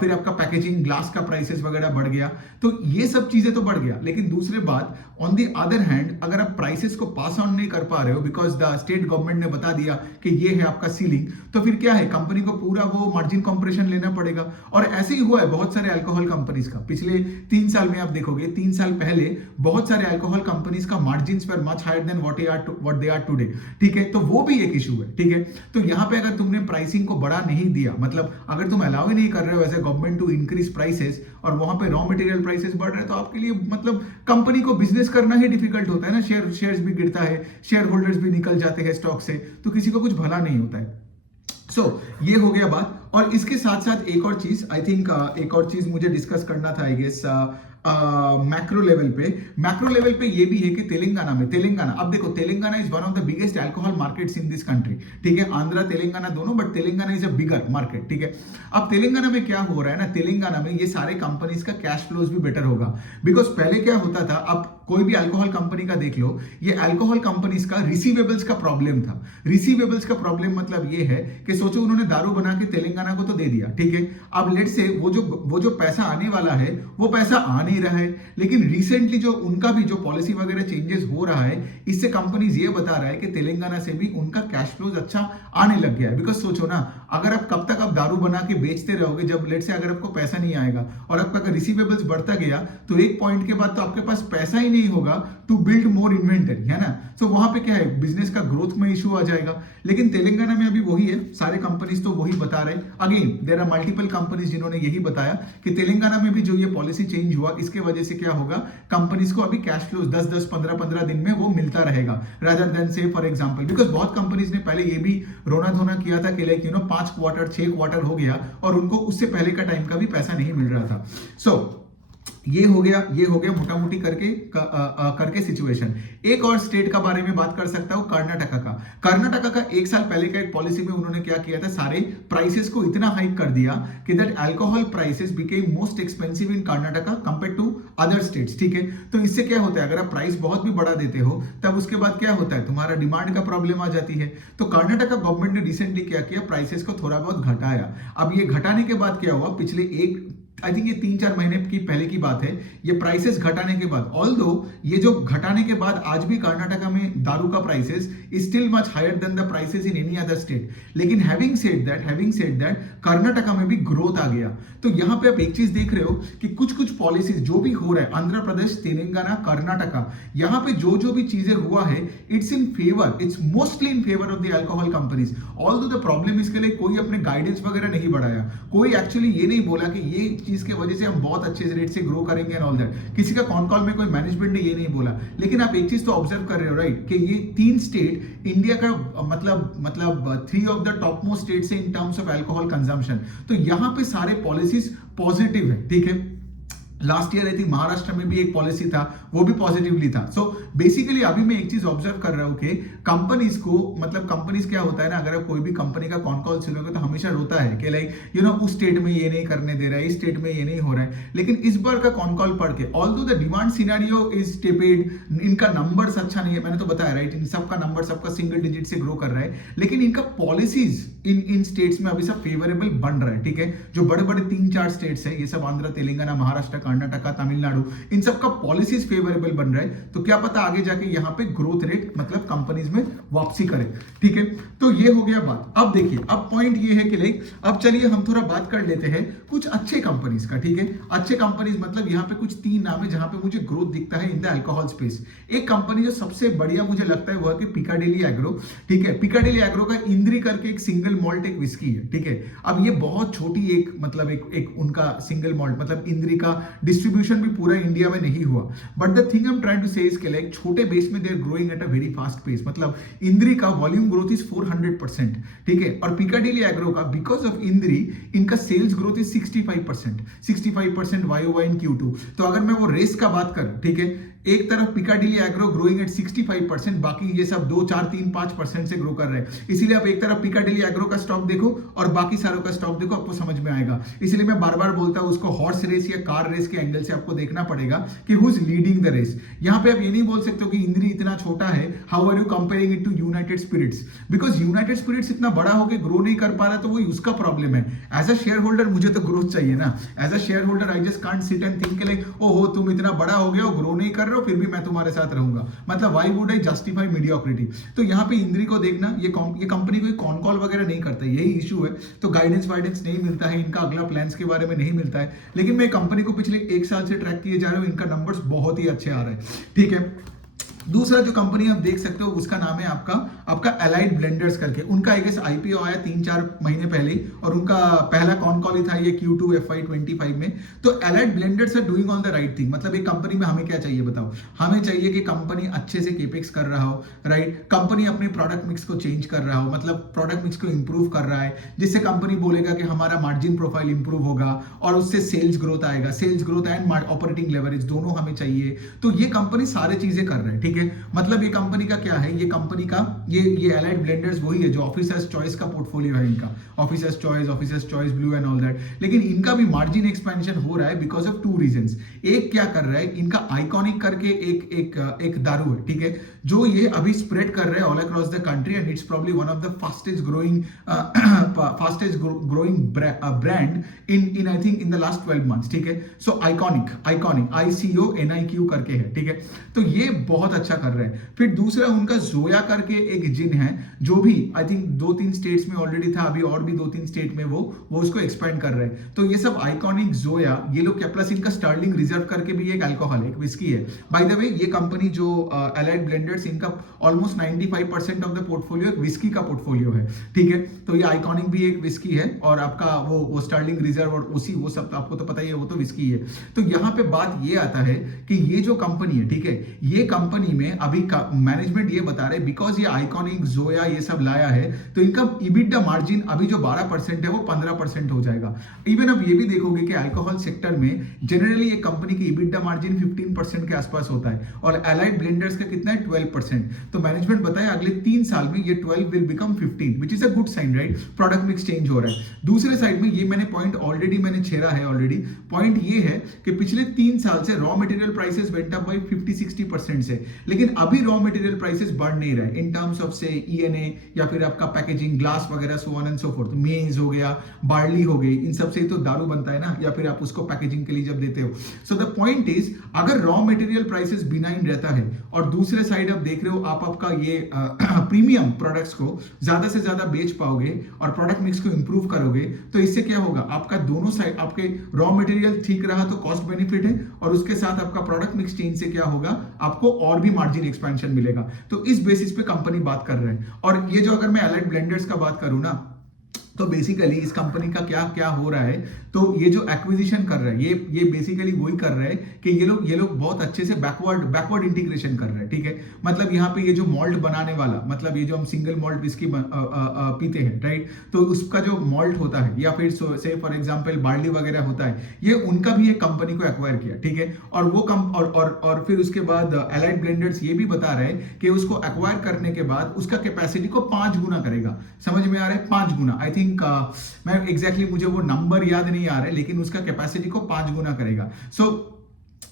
फिर आपका पैकेजिंग ग्लास का प्राइसेस वगैरह बढ़ गया, तो ये सब चीजें तो बढ़ गया। लेकिन दूसरी बात, ऑन द अदर हैंड, अगर आप प्राइसेस को पास ऑन नहीं कर पा रहे हो बिकॉज द स्टेट गवर्नमेंट ने बता दिया कि ये है आपका सीलिंग, तो फिर क्या है, कंपनी को पूरा वो मार्जिन कंप्रेशन लेना पड़ेगा। और ऐसे ही हुआ है बहुत सारे अल्कोहल कंपनीज का। पिछले 3 साल में आप देखोगे, 3 साल पहले बहुत सारे अल्कोहल कंपनीज का margin were much higher than what they are today, ठीक है। तो वो भी एक इशू है, ठीक है। तो यहाँ पे अगर तुमने प्राइसिंग को बढ़ा नहीं दिया, मतलब अगर तुम अलाउ ही नहीं कर रहे हो as a government to increase prices, और वहां पे रॉ मटेरियल प्राइसेस बढ़ रहे हैं, तो आपके लिए मतलब कंपनी को बिजनेस करना ही डिफिकल्ट होता है ना। शेयर्स भी गिरता है, शेयर होल्डर्स भी निकल जाते हैं स्टॉक से, तो किसी को कुछ भला नहीं होता है। सो ये हो गया बात। और इसके साथ साथ एक और चीज, आई थिंक एक और चीज मुझे डिस्कस करना था, आई गेस मैक्रो लेवल पे ये भी है कि तेलंगाना, अब देखो, Telangana is one of the biggest alcohol markets in this country, ठीक है। आंध्रा तेलंगाना दोनों, but Telangana is a bigger market, ठीक है। अब तेलंगाना में क्या हो रहा है ना, तेलंगाना में ये सारे कंपनीज का कैश फ्लोज भी बेटर होगा। बिकॉज पहले क्या होता था, अब कोई भी अल्कोहल कंपनी का देख लो, ये अल्कोहल कंपनीज का रिसीवेबल्स का प्रॉब्लम था। रिसीवेबल्स का प्रॉब्लम मतलब ये है कि सोचो उन्होंने दारू बना के तेलंगाना को तो दे दिया, ठीक है। अब लेट से वो जो पैसा आने वाला है वो पैसा आ नहीं रहा है, लेकिन रिसेंटली जो उनका भी जो पॉलिसी वगैरह चेंजेस हो रहा है, इससे कंपनीज ये बता रहा है कि तेलंगाना से भी उनका कैश फ्लोज अच्छा आने लग गया है। बिकॉज सोचो ना, अगर आप कब तक आप दारू बना के बेचते रहोगे, जब लेट से अगर आपको पैसा नहीं आएगा और आपका अगर रिसीवेबल्स बढ़ता गया, तो एक पॉइंट के बाद तो आपके पास पैसा ही नहीं होगा टू बिल्ड मोर इन्वेंटरी, है ना। सो वहां पे क्या है, बिजनेस का ग्रोथ में इशू आ जाएगा। लेकिन तेलंगाना में अभी वही है, सारे कंपनीज तो वही बता रहे हैं। Again there are multiple companies जिन्होंने यही बताया कि तेलंगाना में भी जो ये पॉलिसी चेंज हुआ, इसके वजह से क्या होगा, कंपनीज को अभी कैश फ्लो 10-10, 15-15 दिन में वो मिलता रहेगा, रादर देन से फॉर एग्जांपल, बिकॉज बहुत कंपनीज ने पहले ये भी रोना धोना किया था कि लाइक 5 क्वार्टर 6 क्वार्टर हो गया और उनको उससे पहले का टाइम का भी पैसा नहीं मिल रहा था। सो ये हो गया मोटा मोटी करके सिचुएशन। एक और स्टेट का बारे में बात कर सकता हूं, कर्नाटका का 1 साल पहले का एक पॉलिसी में उन्होंने क्या किया था, सारे प्राइसेस को इतना हाइक कर दिया कि that alcohol prices became most expensive in Karnataka compare to other states, ठीक है। तो इससे क्या होता है, अगर आप प्राइस बहुत भी बढ़ा देते हो तब उसके बाद क्या होता है, तुम्हारा डिमांड का प्रॉब्लम आ जाती है। तो कर्नाटका गवर्नमेंट ने रिसेंटली क्या किया, प्राइसेस को थोड़ा बहुत घटाया। अब ये घटाने के बाद क्या हुआ, पिछले आई थिंक ये 3-4 महीने की पहले की बात है, ये प्राइसेस घटाने के बाद, ऑल्दो ये जो घटाने के बाद आज भी कर्नाटका में दारू का prices is still much higher than the prices in any other state. लेकिन हैविंग सेड दैट कर्नाटका में भी ग्रोथ आ गया। तो यहां पे आप एक चीज देख रहे हो कि कुछ पॉलिसीज जो भी हो रहा है, आंध्र प्रदेश, तेलंगाना, कर्नाटका, यहां पे जो भी चीजें हुआ है, it's mostly in favour of the alcohol companies. Although the problem इसके लिए कोई अपने गाइडेंस वगैरह नहीं बढ़ाया, कोई एक्चुअली ये नहीं बोला कि ये चीज के वजह से हम बहुत अच्छे रेट से ग्रो करेंगे एंड ऑल दैट। किसी का कॉन कॉल में कोई मैनेजमेंट ने ये नहीं बोला। लेकिन आप एक चीज तो ऑब्जर्व कर रहे हो, राइट, कि ये 3 स्टेट इंडिया का मतलब 3 of the top most states in terms of alcohol consumption. तो यहां पे सारे पॉलिसीज पॉजिटिव है, ठीक है। Last year I think Maharashtra में भी एक पॉलिसी था, वो भी पॉजिटिवली था। सो बेसिकली अभी मैं एक चीज ऑब्जर्व कर रहा हूं कि कंपनीज को, मतलब कंपनीज क्या होता है ना, अगर आप कोई भी कंपनी का कॉन कॉल सुनोगे तो हमेशा रोता है कि लाइक उस स्टेट में ये नहीं करने दे रहा है, इस स्टेट में ये नहीं हो रहा है। लेकिन इस बार का कॉन कॉल पढ़ के, although the demand scenario is tepid, इनका नंबर्स अच्छा नहीं है, मैंने तो बताया, राइट, इन सबका नंबर सबका सिंगल डिजिट से ग्रो कर रहा है, लेकिन इनका पॉलिसीज इन स्टेट्स में अभी सब फेवरेबल बन रहा है, ठीक है। जो बड़े बड़े 3-4 स्टेट्स है, ये सब आंध्र, तेलंगाना, महाराष्ट्र, कर्नाटका, तमिलनाडु, इन सब का पॉलिसीज फेवरेबल बन रहा है। तो क्या पता आगे जाके यहाँ पे ग्रोथ रेट मतलब कंपनीज में वापसी करे, ठीक है। तो ये हो गया बात। अब देखिए, अब पॉइंट ये है कि लाइक, अब चलिए हम थोड़ा बात कर लेते हैं कुछ अच्छे कंपनीज का, ठीक है। अच्छे कंपनीज मतलब यहाँ पे कुछ 3 नाम है जहां पे मुझे ग्रोथ दिखता है इन द अल्कोहल स्पेस। एक कंपनी जो सबसे बढ़िया मुझे लगता है वो है कि पिकाडेली एग्रो, ठीक है। पिकाडेली एग्रो का इंद्री करके एक सिंगल मॉल्ट एक विस्की है, ठीक है। अब ये बहुत छोटी एक उनका सिंगल मॉल्ट, मतलब इंद्री का डिस्ट्रीब्यूशन भी पूरा इंडिया में नहीं हुआ। But the thing I am trying to say is के लाइक छोटे बेस में they are growing at a very fast pace. मतलब इंद्री का वॉल्यूम ग्रोथ इज 400%, ठीक है। और पिकाडेली एग्रो का बिकॉज ऑफ इंद्री इनका sales growth is 65% YOY in Q2। तो अगर मैं वो रेस का बात कर, ठीक है, एक तरफ पिकाडेली एग्रो ग्रोइंग एट 65%, बाकी ये सब 2, 4, 3, 5% से ग्रो कर रहे हैं। इसीलिए आप एक तरफ पिकाडेली एग्रो का स्टॉक देखो और बाकी सारों का स्टॉक देखो, आपको समझ में आएगा। इसलिए मैं बार बार बोलता हूं उसको हॉर्स रेस या कार रेस के एंगल से आपको देखना पड़ेगा कि who is leading the race. यहां पे आप ये नहीं बोल सकते हो कि इंद्री इतना छोटा है, how are you comparing it to United Spirits, because United Spirits इतना बड़ा होकर ग्रो नहीं कर पा रहा, तो वो उसका प्रॉब्लम है। एज अ शेयर होल्डर मुझे तो ग्रोथ चाहिए ना। As a shareholder I just can't sit and think like ओहो तुम इतना बड़ा हो गए हो, ग्रो नहीं कर रहे हो, फिर भी मैं तुम्हारे साथ रहूंगा। मतलब why would I justify mediocrity. तो यहाँ पे इंद्री को देखना, ये कंपनी कोई कॉन कॉल वगैरह नहीं करता, यही इशू है। तो गाइडेंस वाइडेंस नहीं मिलता है, इनका अगला प्लान्स के बारे में नहीं मिलता है। लेकिन मैं कंपनी को पिछले 1 साल से ट्रैक किए जा रहा हूं, इनका नंबर्स बहुत ही अच्छे आ रहे हैं, ठीक है। दूसरा जो कंपनी आप देख सकते हो उसका नाम है आपका एलाइड ब्लेंडर्स करके। उनका आई गेस आईपीओ आया 3-4 महीने पहले और उनका पहला कॉन कॉल ही था ये Q2 FY25 में। तो Allied Blenders are doing all the right thing. मतलब एक कंपनी में हमें क्या चाहिए बताओ, हमें चाहिए कि कंपनी अच्छे से केपेक्स कर रहा हो, राइट, कंपनी अपनी प्रोडक्ट मिक्स को चेंज कर रहा हो, मतलब प्रोडक्ट मिक्स को इंप्रूव कर रहा है, जिससे कंपनी बोलेगा कि हमारा मार्जिन प्रोफाइल इंप्रूव होगा और उससे सेल्स ग्रोथ आएगा। Sales growth and operating leverage दोनों हमें चाहिए। तो ये कंपनी सारी चीजें कर रहा है, ठीक है। मतलब ये कंपनी का क्या है, ये कंपनी का ये एलाइड ब्लेंडर्स वही है जो ऑफिसर्स चॉइस का पोर्टफोलियो है इनका, officers choice blue and all that. लेकिन इनका भी मार्जिन एक्सपेंशन हो रहा है बिकॉज ऑफ 2 रीजंस। एक क्या कर रहा है, इनका आइकॉनिक करके एक दारू है, ठीक है, जो ये अभी स्प्रेड कर रहा है all across the country and it's probably one of the fastest growing brand in I think in the last 12 months, ठीक है। सो आइकॉनिक ICONIQ करके है, ठीक है। तो ये बहुत अच्छा कर रहा है। फिर दूसरा उनका जोया करके एक एक जिन है जो भी आई थिंक 2-3 स्टेट्स में ऑलरेडी था, अभी और भी 2-3 स्टेट में वो उसको एक्सपेंड कर रहे हैं। तो ये सब आइकॉनिक, जोया, ये लोग क्या, प्लस इनका स्टर्लिंग रिजर्व करके भी एक अल्कोहल, एक विस्की है। बाय द वे ये कंपनी जो एलाइड ब्लेंडर्स, इनका ऑलमोस्ट 95% ऑफ द पोर्टफोलियो एक विस्की का पोर्टफोलियो है, ठीक है। तो ये आइकॉनिक भी एक विस्की है और आपका वो स्टर्लिंग रिजर्व और उसी वो सब आपको तो पता ही है, वो तो विस्की है। तो यहाँ पे बात ये आता है कि ये जो कंपनी है, ठीक है, ये कंपनी में अभी मैनेजमेंट ये बता रहे बिकॉज ये आइकॉनिक, जोया ये सब लाया है तो इनका इबिटा मार्जिन अभी जो 12% है वो 15% हो जाएगा। इवन अब ये भी देखोगे कि अल्कोहल सेक्टर में जनरली एक कंपनी की इबिटा मार्जिन 15% के आसपास होता है और एलाइड ब्लेंडर्स का कितना है 12%। तो मैनेजमेंट बताया अगले 3 साल में ये 12 will become 15, which is a good sign, right. Product mix change हो रहा है। दूसरे साइड में ये मैंने पॉइंट ऑलरेडी मैंने छेड़ा है ऑलरेडी। पॉइंट ये है कि पिछले 3 साल से raw material prices went up by 50-60% से, लेकिन अभी रॉ मटेरियल प्राइसेस बढ़ नहीं रहे इन टर्म्स ऑफ से ईएनए या फिर आपका पैकेजिंग, ग्लास वगैरह, so on and so fourth. मेज हो गया, बार्ली हो गई, इन सब से तो दारू बनता है ना, या फिर आप उसको पैकेजिंग के लिए जब देते हो। सो द पॉइंट इज, अगर रॉ मटेरियल प्राइसेस बिनाइन रहता है और दूसरे साइड आप देख रहे हो आप आपका ये प्रीमियम प्रोडक्ट्स को ज्यादा से ज्यादा बेच पाओगे और प्रोडक्ट मिक्स को इंप्रूव करोगे, तो इससे क्या होगा, आपका दोनों साइड, आपके रॉ मटेरियल ठीक रहा तो कॉस्ट बेनिफिट है और उसके साथ आपका प्रोडक्ट मिक्स चेंज से क्या होगा, आपको और भी मार्जिन एक्सपेंशन मिलेगा। तो इस बेसिस पे कंपनी बात कर रहे हैं। और ये जो अगर मैं एलाइड ब्लेंडर्स का बात करूं ना, तो बेसिकली इस कंपनी का क्या क्या हो रहा है, तो ये जो एक्विजिशन कर रहा है ये बेसिकली वही कर रहा है कि ये लोग बहुत अच्छे से बैकवर्ड इंटीग्रेशन कर रहे हैं, ठीक है। मतलब यहाँ पे ये जो मॉल्ट बनाने वाला, मतलब ये जो हम सिंगल मॉल्ट विस्की पीते हैं, राइट, तो उसका जो मॉल्ट होता है या फिर से फॉर एग्जांपल बार्ली वगैरह होता है, ये उनका भी एक कंपनी को एक्वायर किया, ठीक है। और वो और फिर उसके बाद एलाइड ब्लेंडर्स ये भी बता रहे हैं कि उसको एक्वायर करने के बाद उसका कैपेसिटी को 5 गुना करेगा। समझ में आ रहा है, 5 गुना। आई थिंक मैं एग्जैक्टली मुझे वो नंबर याद नहीं आ रहा है, लेकिन उसका कैपेसिटी को 5 गुना करेगा। सो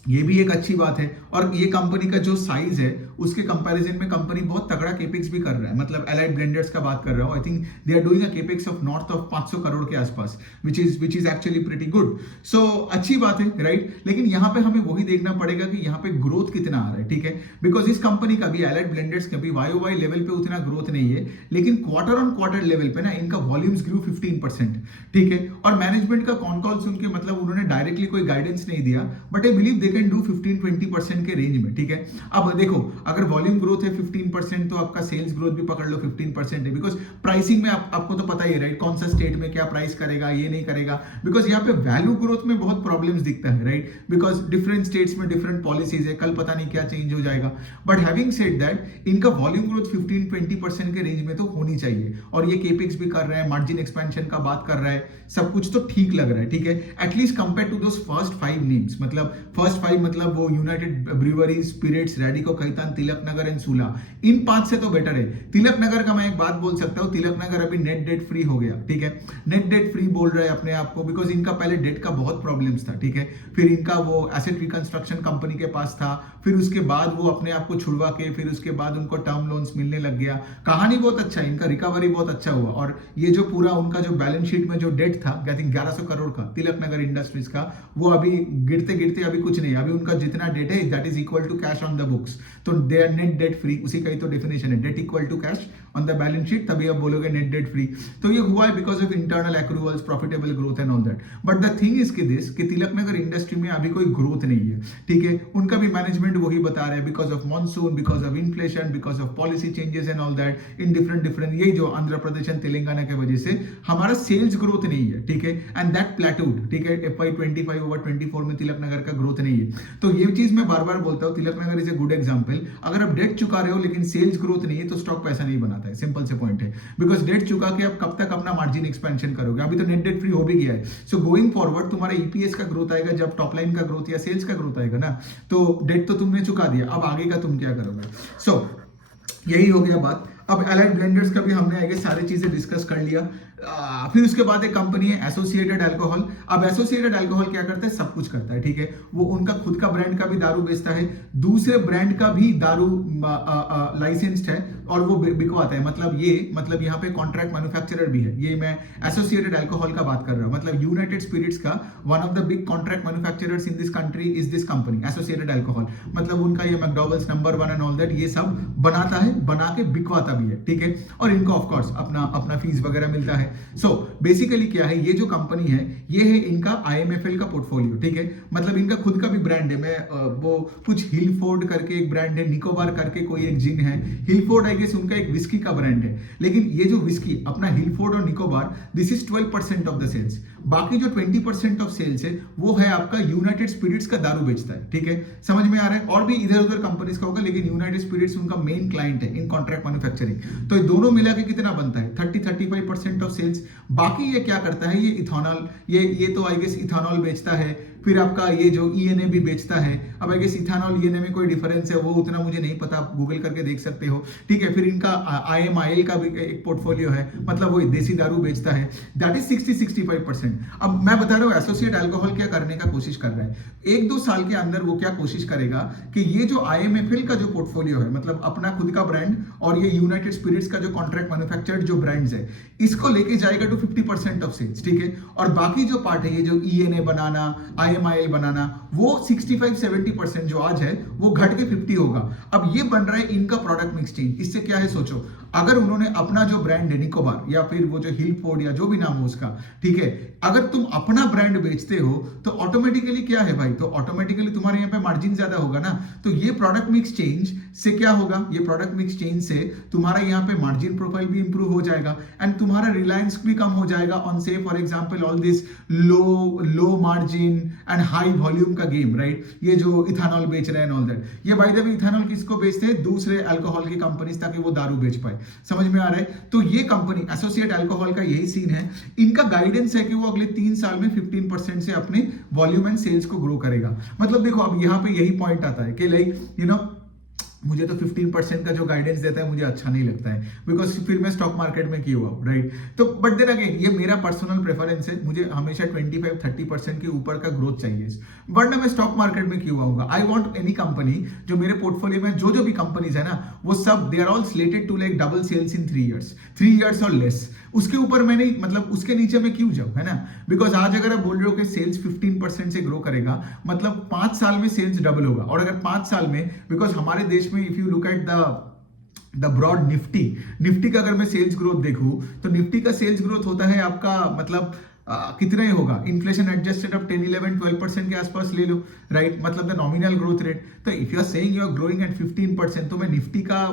ये भी एक अच्छी बात है। और ये कंपनी का जो साइज है उसके कंपैरिजन में कंपनी बहुत तगड़ा केपेक्स भी कर रहा है। मतलब एलाइड ब्लेंडर्स का बात कर रहा हूं, I think they are doing a capex of north of 500 crore के आसपास, which is actually pretty good. So अच्छी बात है, राइट। लेकिन यहाँ पे हमें वही देखना पड़ेगा कि यहाँ पे ग्रोथ कितना आ रहा है, ठीक है। बिकॉज इस कंपनी का भी, एलाइड ब्लेंडर्स का भी YOY लेवल पे उतना ग्रोथ नहीं है, लेकिन क्वार्टर ऑन क्वार्टर लेवल पे ना इनका वॉल्यूम्स ग्रू 15%, ठीक है। और मैनेजमेंट का कॉन कॉल सुन के, मतलब उन्होंने डायरेक्टली कोई गाइडेंस नहीं दिया, but I believe they can do 15-20% के रेंज में, ठीक है। अब देखो, अगर वॉल्यूम ग्रोथ है 15% तो आपका सेल्स ग्रोथ भी पकड़ लो 15% है, बिकॉज प्राइसिंग में आपको तो पता ही है, राइट, कौन सा स्टेट में क्या प्राइस करेगा, ये नहीं करेगा। बिकॉज यहाँ पे वैल्यू ग्रोथ में बहुत प्रॉब्लम्स दिखता है, राइट, बिकॉज डिफरेंट स्टेट्स में डिफरेंट पॉलिसीज है, कल पता नहीं क्या चेंज हो जाएगा। बट हैविंग सेड दैट, इनका वॉल्यूम ग्रोथ 15-20% के रेंज में तो होनी चाहिए। और ये केपेक्स भी कर रहा है, मार्जिन एक्सपेंशन का बात कर रहा है, सब कुछ तो ठीक लग रहा है, ठीक है। At least compare to those first 5 names, मतलब फर्स्ट 5 मतलब वो United Breweries, Spirits, Radico Khaitan, Tilak Nagar and Sula, इन 5 से तो बेटर है। तिलक नगर का मैं एक बात बोल सकता हूं, तिलक नगर अभी नेट डेट फ्री हो गया, ठीक है। नेट डेट फ्री बोल रहे हैं अपने आप को, बिकॉज इनका पहले डेट का बहुत प्रॉब्लम्स था, ठीक है। फिर इनका वो एसेट रिकंस्ट्रक्शन कंपनी के पास था, फिर उसके बाद वो अपने आप को छुड़वा के फिर उसके बाद उनको टर्म लोन्स मिलने लग गया। कहानी बहुत अच्छा है, इनका रिकवरी बहुत अच्छा हुआ। और ये जो पूरा उनका जो बैलेंस शीट में जो डेट था, आई थिंक 1100 करोड़ का तिलक नगर इंडस्ट्रीज का, वो अभी गिरते गिरते अभी कुछ नहीं, अभी उनका जितना डेट है that is equal to cash on the books. तो they are net debt free, उसी का ही तो डेफिनेशन है, debt equal to cash on the balance sheet, तभी आप बोलोगे नेट डेट फ्री। तो ये हुआ है because of internal accruals, profitable growth and all that. But the thing is कि तिलक नगर इंडस्ट्री में अभी कोई ग्रोथ नहीं है, ठीक है। उनका भी मैनेजमेंट वही बता रहे हैं, because of monsoon, because of inflation, because of policy changes and all that in different यही जो आंध्र प्रदेश एंड तेलंगाना की वजह से हमारा सेल्स ग्रोथ नहीं है, ठीक है। एंड दैट प्लेटूड, ठीक है। FY25 ओवर 24 में तिलक नगर का ग्रोथ नहीं है। तो ये चीज मैं बार बार बोलता हूँ, Tilak Nagar is a good example. अगर आप डेट चुका रहे हो लेकिन सेल्स ग्रोथ नहीं है तो स्टॉक पैसा नहीं बनाता है, सिंपल से पॉइंट है। बिकॉज डेट चुका के आप कब तक अपना मार्जिन एक्सपेंशन करोगे, अभी तो नेट डेट फ्री हो भी गया है। सो गोइंग फॉरवर्ड तुम्हारा EPS का ग्रोथ आएगा जब टॉप लाइन का ग्रोथ या सेल्स का ग्रोथ आएगा ना। तो डेट तो तुमने चुका दिया, अब आगे का तुम क्या करोगे। सो यही हो गया बात। अब एलाइड ब्लेंडर्स का भी हमने आगे सारी चीजें डिस्कस कर लिया। फिर उसके बाद एक कंपनी है एसोसिएटेड अल्कोहल। अब एसोसिएटेड अल्कोहल क्या करता है, सब कुछ करता है, ठीक है। वो उनका खुद का ब्रांड का भी दारू बेचता है, दूसरे ब्रांड का भी दारू लाइसेंस्ड है और वो बिकवाता है। मतलब यहाँ पे कॉन्ट्रैक्ट मैन्युफैक्चरर भी है। ये मैं एसोसिएटेड अल्कोहल का बात कर रहा हूँ। मतलब यूनाइटेड स्पिरिट्स का one of the big contract manufacturers in this country is this company associated alcohol. मतलब उनका ये मैकडॉवेल्स नंबर 1 एंड ऑल दैट, ये सब बनाता है, बना के बिकवाता भी है, ठीक है। और इनको ऑफ कोर्स अपना अपना फीस वगैरह मिलता है। सो बेसिकली क्या है, ये जो कंपनी है ये है इनका IMFL का पोर्टफोलियो, ठीक है। मतलब इनका खुद का भी ब्रांड है। मैं वो कुछ हिलफोर्ड करके एक ब्रांड है, निकोबार करके कोई एक जिन है। हिलफोर्ड आई गेस उनका एक विस्की का ब्रांड है, लेकिन ये जो विस्की अपना हिलफोर्ड और Nicobar, this is 12% of the sales. बाकी जो 20% ऑफ सेल्स है वो है आपका यूनाइटेड स्पिरिट्स का दारू बेचता है, ठीक है। समझ में आ रहा है। और भी इधर उधर कंपनीज का होगा, लेकिन यूनाइटेड स्पिरिट्स उनका मेन क्लाइंट है इन कॉन्ट्रैक्ट मैन्युफैक्चरिंग। तो ये दोनों मिला के कितना बनता है, 30-35% ऑफ सेल्स। बाकी ये क्या करता है, ये इथेनॉल, ये तो आई गेस इथेनॉल बेचता है। फिर आपका ये जो ENA भी बेचता है। अब आई गेस इथेनॉल ENA में कोई डिफरेंस है वो उतना मुझे नहीं पता, आप गूगल करके देख सकते हो, ठीक है। फिर इनका IMIL का भी एक पोर्टफोलियो है, मतलब वो देसी दारू बेचता है, दैट इज 60-65%। अब मैं बता रहा हूँ एसोसिएट अल्कोहल क्या करने का कोशिश कर रहा है। 1-2 साल के अंदर वो क्या कोशिश करेगा कि ये जो IMFL का जो पोर्टफोलियो है, मतलब अपना खुद का ब्रांड और ये यूनाइटेड स्पिरिट्स का जो कॉन्ट्रैक्ट मैन्युफैक्चर्ड जो ब्रांड्स है, इसको लेके जाएगा टू 50% ऑफ सेल्स, ठीक है। और बाकी जो पार्ट है, ये जो ENA बनाना, IMIL बनाना, वो 65-70% जो आज है वो घट के 50 होगा। अब ये बन रहा है इनका प्रोडक्ट मिक्स चेंज। इससे क्या है सोचो, अगर उन्होंने अपना जो ब्रांड है निकोबार या फिर वो जो हिलफोर्ड या जो भी नाम हो उसका, ठीक है, अगर तुम अपना ब्रांड बेचते हो तो ऑटोमेटिकली क्या है भाई, तो ऑटोमेटिकली तुम्हारे यहाँ पे मार्जिन ज्यादा होगा ना। तो ये प्रोडक्ट मिक्स चेंज से क्या होगा, ये प्रोडक्ट मिक्स चेंज से तुम्हारा यहाँ पे मार्जिन प्रोफाइल भी इंप्रूव हो जाएगा एंड तुम्हारा रिलायंस भी कम हो जाएगा ऑन से for example all this low margin and high volume का गेम, राइट। ये जो इथेनॉल बेच रहे हैं ऑल दैट, ये बाय द वे इथेनॉल किसको बेचते हैं, दूसरे अल्कोहल की कंपनीज, ताकि वो दारू बेच पाए। समझ में आ रहा है। तो ये कंपनी एसोसिएट अल्कोहल का यही सीन है। इनका गाइडेंस है कि वो अगले 3 साल में 15% से अपने वॉल्यूम एंड सेल्स को ग्रो करेगा। मतलब देखो अब यहाँ पे यही पॉइंट आता है कि लाइक मुझे तो 15% का जो गाइडेंस देता है मुझे अच्छा नहीं लगता है, बिकॉज फिर मैं स्टॉक मार्केट में क्यों हुआ, राइट। तो बट देन अगेन ये मेरा पर्सनल प्रेफरेंस है, मुझे हमेशा 25-30% के ऊपर का ग्रोथ चाहिए, वरना मैं स्टॉक मार्केट में क्यों आऊंगा। आई वॉन्ट एनी कंपनी जो मेरे पोर्टफोलियो में जो भी कंपनीज है ना, वो सब they are all slated to like double sales in 3 years और लेस। उसके ऊपर मैं नहीं, मतलब उसके नीचे मैं क्यों जाऊं, है ना। बिकॉज आज अगर आप बोल रहे हो कि सेल्स 15% से ग्रो करेगा, मतलब 5 साल में सेल्स डबल होगा। और अगर 5 साल में, बिकॉज हमारे देश में if you look at the broad Nifty का अगर मैं सेल्स ग्रोथ देखूं, तो निफ्टी का सेल्स ग्रोथ होता है आपका मतलब कितना ही होगा, इन्फ्लेशन एडजस्टेड अब 10-11-12% के आसपास ले लो, राइट। मतलब द नॉमिनल ग्रोथ रेट। तो if you are saying you are growing at 15%, तो मैं निफ्टी का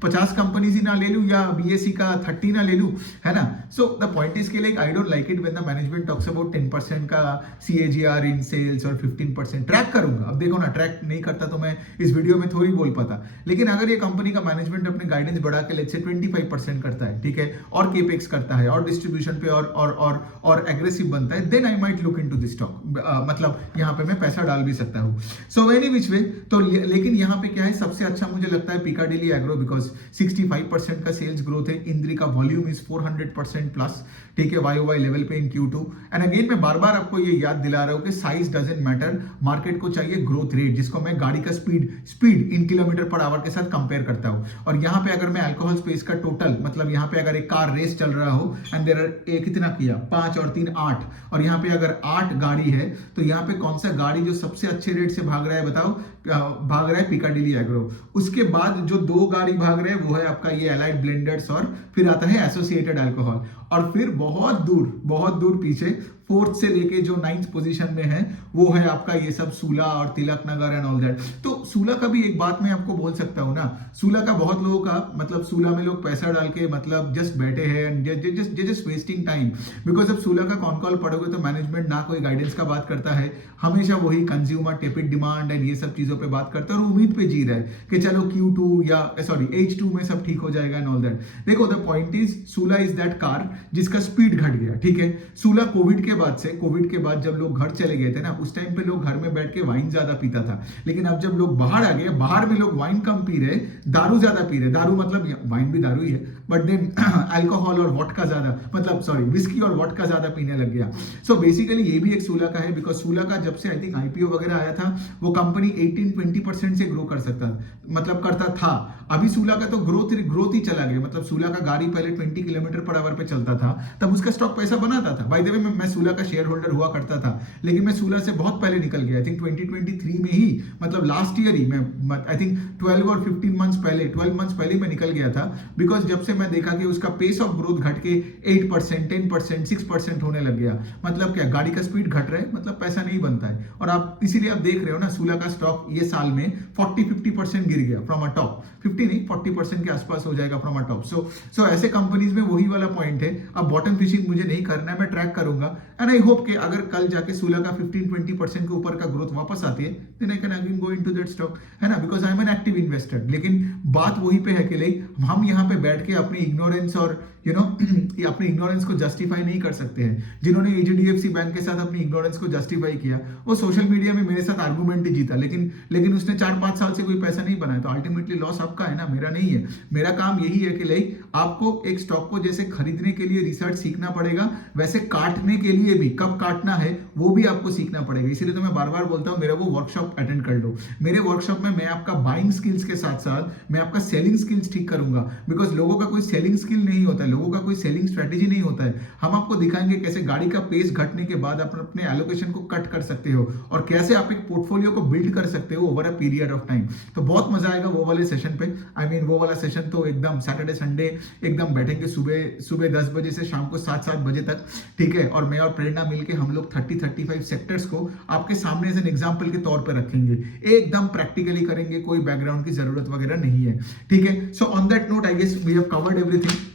50 कंपनीज ही ना ले लूं या BSE का 30 ना ले लूं, है ना। सो द पॉइंट इज के like I don't like it when the management talks about 10% का CAGR इन सेल्स और 15%। ट्रैक करूंगा, अब देखो ना, ट्रैक नहीं करता तो मैं इस वीडियो में थोड़ी बोल पाता। लेकिन अगर ये कंपनी का मैनेजमेंट अपने गाइडेंस बढ़ा के लेट्स से 25% करता है, ठीक है, और केपेक्स करता है और डिस्ट्रीब्यूशन पे और एग्रेसिव बनता है, then I might look into this stock. मतलब यहाँ पे मैं पैसा डाल भी सकता हूँ। सो एनी विच वे, तो लेकिन यहाँ पे क्या है, सबसे अच्छा मुझे लगता है पिकाडिली एग्रो, बिकॉज 65% का सेल्स ग्रोथ है। इंद्री का वॉल्यूम इज 400% प्लस, ठीक है, YOY लेवल पे इन Q2। एंड अगेन मैं बार बार आपको ये याद दिला रहा हूँ कि साइज डजंट मैटर, मार्केट को चाहिए ग्रोथ रेट, जिसको मैं गाड़ी का स्पीड इन km/h के साथ कंपेयर करता हूँ। और यहाँ पे अगर मैं अल्कोहल स्पेस का टोटल, मतलब यहाँ पे अगर एक कार रेस चल रहा हो एंड देयर आर कितना किया 5 और 3 8, और यहाँ पे अगर 8 गाड़ी है, तो यहाँ पे कौन सा गाड़ी जो सबसे अच्छे रेट से भाग रहा है बताओ, भाग रहा है पिकाडिली एग्रो। उसके बाद जो 2 गाड़ी भाग रहे हैं वो है आपका ये एलाइड ब्लेंडर्स, और फिर आता है एसोसिएटेड अल्कोहल, और फिर बहुत दूर पीछे 4th से लेके जो 9th पोजीशन में है वो है आपका ये सब सूला और तिलक नगर एंड ऑल दैट। तो सूला का भी एक बात मैं आपको बोल सकता हूँ ना, सूला का बहुत लोगों का मतलब सूला में लोग पैसा डाल के मतलब जस्ट बैठे हैं and just wasting time, because अब सूला का कॉन कॉल पढ़ोगे तो मैनेजमेंट ना कोई गाइडेंस का बात करता है, हमेशा वही कंज्यूमर टेपिड डिमांड एंड ये सब चीजों पे बात करता है और उम्मीद पे जी रहा है कि चलो Q2 या H2 में सब ठीक हो जाएगा एंड ऑल दैट। देखो the point is Sula is that car जिसका स्पीड घट गया, ठीक है। सूला कोविड के बाद जब लोग घर चले गए थे ना, उस टाइम पे लोग घर में बैठ के वाइन ज्यादा पीता था, लेकिन अब जब लोग बाहर आ गए, बाहर में लोग वाइन कम पी रहे, दारू ज्यादा पी रहे। दारू मतलब वाइन भी दारू ही है, बट देन अल्कोहल और वोडका ज्यादा, मतलब सॉरी विस्की और वोडका ज्यादा पीने लग गया। सो बेसिकली ये भी एक सूला का है, बिकॉज सूला का जब से आई थिंक IPO वगैरह आया था, वो कंपनी 15-20% से ग्रो कर सकता, मतलब करता था। अभी सूला का तो ग्रोथ ही चला गया। मतलब सूला का गाड़ी पहले 20 किलोमीटर पर आवर पे चलता था, तब उसका स्टॉक पैसा बनाता था। बाय द वे मैं सूला का शेयर होल्डर हुआ करता था, लेकिन मैं सूला से बहुत पहले निकल गया। आई थिंक 2023 में ही, मतलब लास्ट ईयर ही मैं आई थिंक 12 और 15 मंथ्स पहले, 12 मंथ्स पहले मैं निकल गया था। बिकॉज जब से मैं देखा कि उसका पेस ऑफ ग्रोथ घट के 8%, 10%, 6% होने लग गया। मतलब क्या, गाड़ी का स्पीड घट रहा है, मतलब पैसा नहीं बनता है। और आप इसीलिए आप देख रहे हो ना, सूला का स्टॉक ये साल में 40-50% गिर गया फ्रॉम अ टॉप। 50 नहीं, 40% के आसपास हो जाएगा फ्रॉम अ टॉप। सो ऐसे कंपनीज में वही वाला पॉइंट है। अब बॉटम फिशिंग मुझे नहीं करना है, मैं ट्रैक करूंगा। एंड आई होप कि अगर कल जाके सूला का 15-20% के ऊपर का ग्रोथ वापस आती है, then I can again go into that stock, है ना, because I am an active investor. लेकिन बात वही पे है कि लाइक हम यहाँ पे बैठ के अपनी इग्नोरेंस और अपनी इग्नोरेंस को जस्टिफाई नहीं कर सकते हैं। जिन्होंने एचडीएफसी बैंक के साथ अपनी इग्नोरेंस को जस्टिफाई किया, वो सोशल मीडिया में मेरे साथ आर्गुमेंट ही जीता, लेकिन उसने 4-5 साल से कोई पैसा नहीं बनाया। तो अल्टीमेटली लॉस आपका है ना, मेरा नहीं है। मेरा काम यही है कि लाइक आपको एक स्टॉक को जैसे खरीदने के लिए रिसर्च सीखना पड़ेगा, वैसे काटने के लिए भी कब काटना है वो भी आपको सीखना पड़ेगा। इसीलिए तो मैं बार बार बोलता हूँ, मेरा वो वर्कशॉप अटेंड कर लो। मेरे वर्कशॉप में मैं आपका बाइंग स्किल्स के साथ साथ मैं आपका सेलिंग स्किल्स ठीक करूंगा। बिकॉज लोगों का कोई सेलिंग स्किल नहीं होता है, लोगों का कोई सेलिंग स्ट्रेटेजी नहीं होता है। हम आपको दिखाएंगे कैसे गाड़ी का पेस घटने के बाद आप अपने एलोकेशन को कट कर सकते हो, और कैसे आप एक पोर्टफोलियो को बिल्ड कर सकते हो over a period of time. तो बहुत मजा आएगा वो वाले सेशन पे। आई मीन वो वाला सेशन तो एकदम सैटरडे संडे एकदम बैठेंगे सुबह 10 बजे से शाम को 7 बजे तक, ठीक है। और मैं और प्रेरणा मिलके हम लोग 30-35 सेक्टर्स को आपके सामने एज एन एग्जांपल के तौर पे रखेंगे, एकदम प्रैक्टिकली करेंगे, कोई बैकग्राउंड की जरूरत वगैरह नहीं है, ठीक है। So on that note I guess we have covered everything.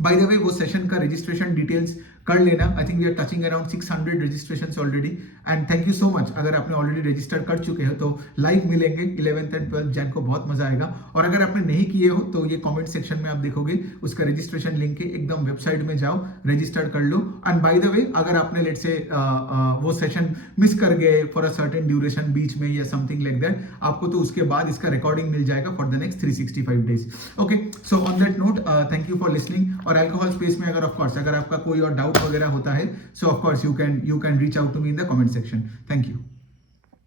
By the way, वो सेशन का रजिस्ट्रेशन डिटेल्स कर लेना। I think we are touching around 600 registrations already, and thank you so much. अगर आपने ऑलरेडी रजिस्टर कर चुके हो तो लाइव मिलेंगे 11th एंड 12th जैन को, बहुत मजा आएगा। और अगर आपने नहीं किए हो तो ये कमेंट सेक्शन में आप देखोगे उसका रजिस्ट्रेशन लिंक है, एकदम वेबसाइट में जाओ, रजिस्टर कर लो। एंड बाय द वे, अगर आपने लेट से वो सेशन मिस कर गए फॉर अ सर्टेन ड्यूरेशन बीच में या समथिंग लाइक दैट, आपको तो उसके बाद इसका रिकॉर्डिंग मिल जाएगा for the next 365 days. Okay, so on that note thank you for listening. और अल्कोहल स्पेस में अगर ऑफकोर्स अगर आपका कोई और डाउट वगैरह होता है, so of course you can reach out to me in the comment section. Thank you.